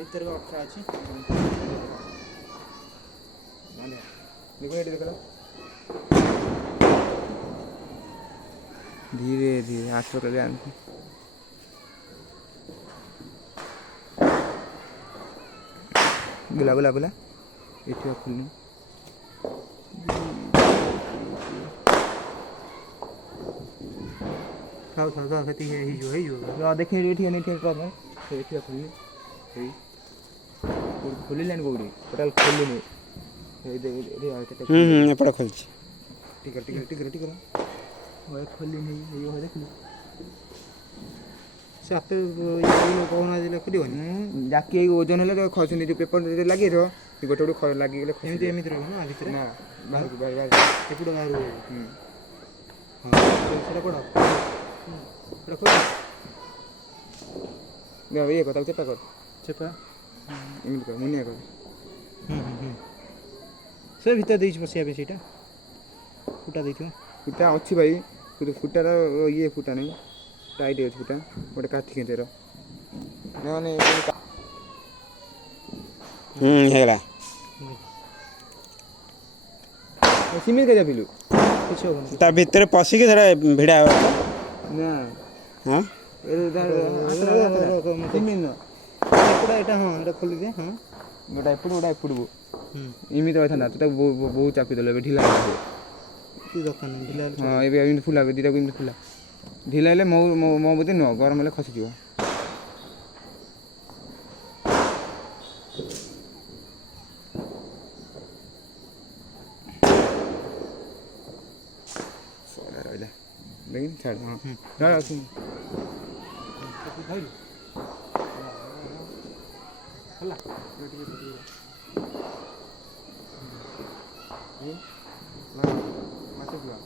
ଭିତରେ ଅଠା ଅଛି धीरे धीरे हाथ पकड़ के बुला बुला बुला ये खुलनी खाओ खाओ खाओ खेती है जो देखिए रेट नहीं ठीक कर रेट खुलनी खोल लाइन कौड़ी टोटाल खोलनी एपटे खोलছি टिकर टिकर टिकर टिकर ओए खोलनी नहीं ये देखली से आपे ये कोना दिले खडिबनी जाके ओजन हेले खसनी जो पेपर लागि रो गोटे गोटे खर लागि गेले एमिति एमिति रहबो ना भितरे ना बाहर बाहर एपुडो बाहर हां सेटा कोडा रखो ये कथा चेपा कर चेपा एमिति कर मुनिया कर से भीतर देइछ बसिया बे सेटा फुटा देइथो फुटा अछि भाई फुटार ये फुटा नहीं टाइट है फुटा गोटे काठी के तेरो माने हेला सिमिल के जाबिलु कुछ होबो ता भीतर पसी के थोड़ा भिड़ा ना हां सिमिल ना एपुडा एटा हां एटा खोली दे हां गोटा एपुडबो इमित रहता ना तो बहुत चापी देले ढिला की दकान ढिला हां एबे इमित फुला दीटा को इमित फुला ढिला हेले मो बुद्धि न गरम हेले खसी जीव सोला रहला लेकिन छाड़ हां रहला सुन हला माते बुआ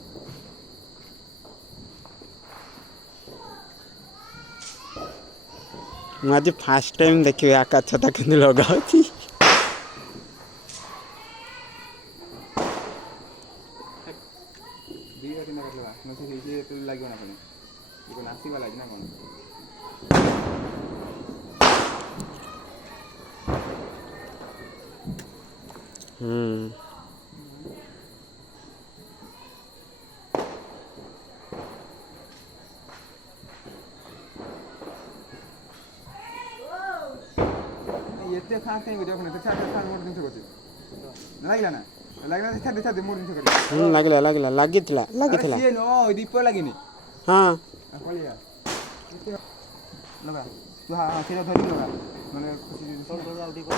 आज फास्ट टाइम देखिए आकाश छता केंद्र लगा होती दीरा के ना रखला मसे ये तो लागो ना कोने ये कोन आसी वाला ना कोन ये खास नहीं हो देखो ना छाड़ छाड़ मोड़ दिन से करछ लागला ना छाड़ छाड़ मोड़ दिन से करछ लागला लागला लागितला लागितला ये नो दीप लागिनी हां पलिया लगा तू हां सेरा धरि लगा माने खुशी तो आउटी कर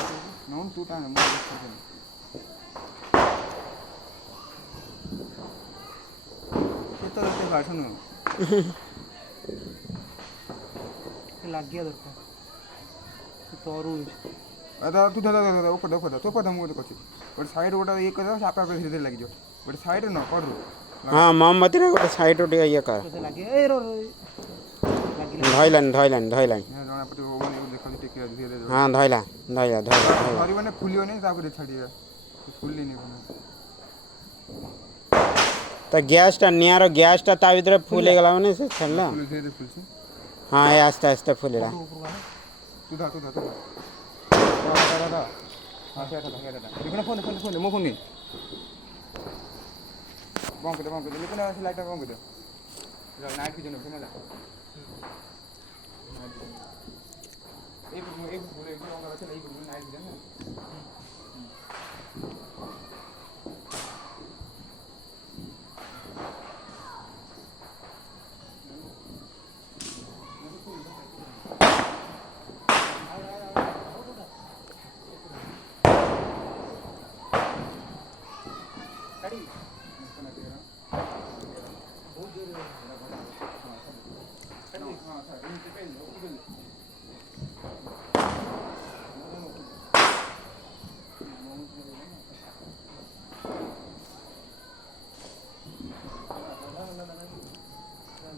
नो तू ता मोड़ तो रहते भाषण लागिया दरकार तोरू अदा तू दादा ऊपर तो पता मुझे कुछ बट साइड गोटा ये कर सापा पे धीरे धीरे लगी जो बट साइड न कर हां मोमबत्ती रे गोटे साइड उठे ये कर कैसे लागे ए रो धइलन धइलन धइलन जणा पटे ओने देखा टिके धीरे धीरे हां धइला धइला धइला हरी माने फुलियो नहीं तापर छाड़िया फुलली नहीं कोन तो गैस टा नियारो गैस टा ता भीतर फूले गला माने से छल्ला फुल धीरे फुलसी हां ये आस्ते आस्ते फूलेला तू दा हां क्या था देखो फोन मो फोन नहीं बंद कर दे लेकिन ऐसे लाइट बंद कर दे नाइट की जन फेमस है एक बोले एक बंद कर चला एक नाइट की जन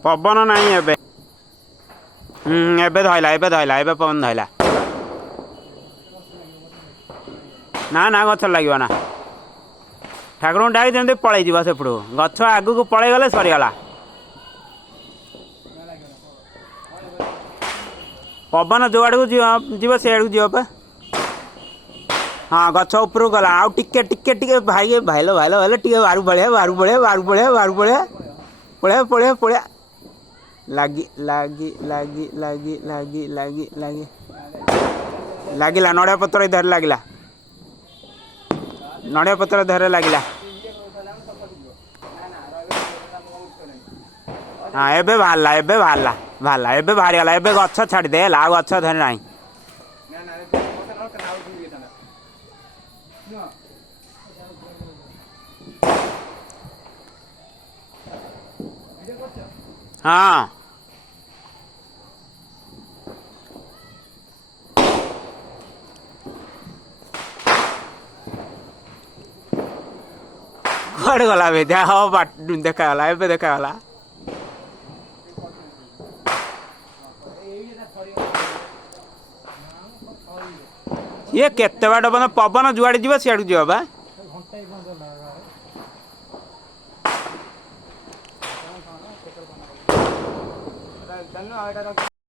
पवन नहीं एबे एबे धइला एबे पवन धइला ना ना गछ लगे ना ठाकुर डाक जमी पलि जा सेपटू गछ आग को पलि गले सरीगला ପବନ ଯୋଆଡ଼କୁ ଯିବ ସେଇଆଡ଼କୁ ଯିବ ପା। ହଁ ଗଛ ଉପରକୁ ଗଲା ଆଉ ଟିକେ ଟିକେ ଟିକେ ଭାଇ ଭାଇଲ ଭାଇଲ ଭାଇଲ ଟିକେ ବାହାରୁ ପଳେଇବା ବାହାରୁ ପଳେଇବା ବାହାରୁ ପଳେଇବା ବାହାରୁ ପଳେଇବା ପଳେଇବା ପଳେଇବା ପଳେଇବା ଲାଗି ଲାଗି ଲାଗି ଲାଗି ଲାଗି ଲାଗି ଲାଗି ଲାଗିଲା ନଡ଼ିଆ ପତ୍ର ଧରେ ଲାଗିଲା ନଡ଼ିଆ ପତ୍ର ଧରେ ଲାଗିଲା। ହଁ ଏବେ ବାହାରିଲା ଏବେ ବାହାରିଲା ବାହାରିଲା ଏବେ ବାହାରିଗଲା ଏବେ ଗଛ ଛାଡ଼ିଦେ ହେଲା ଆଉ ଗଛ ଧରେ ନାହିଁ। ହଁ କୁଆଡ଼େ ଗଲା ବେ ହଁ ଦେଖାଗଲା ଏବେ ଦେଖାଗଲା। ଇଏ କେତେ ବାଟ ପବନ ଯୁଆଡ଼େ ଯିବ ସିଆଡ଼କୁ ଯିବ ବା। ଧନ୍ୟବାଦ।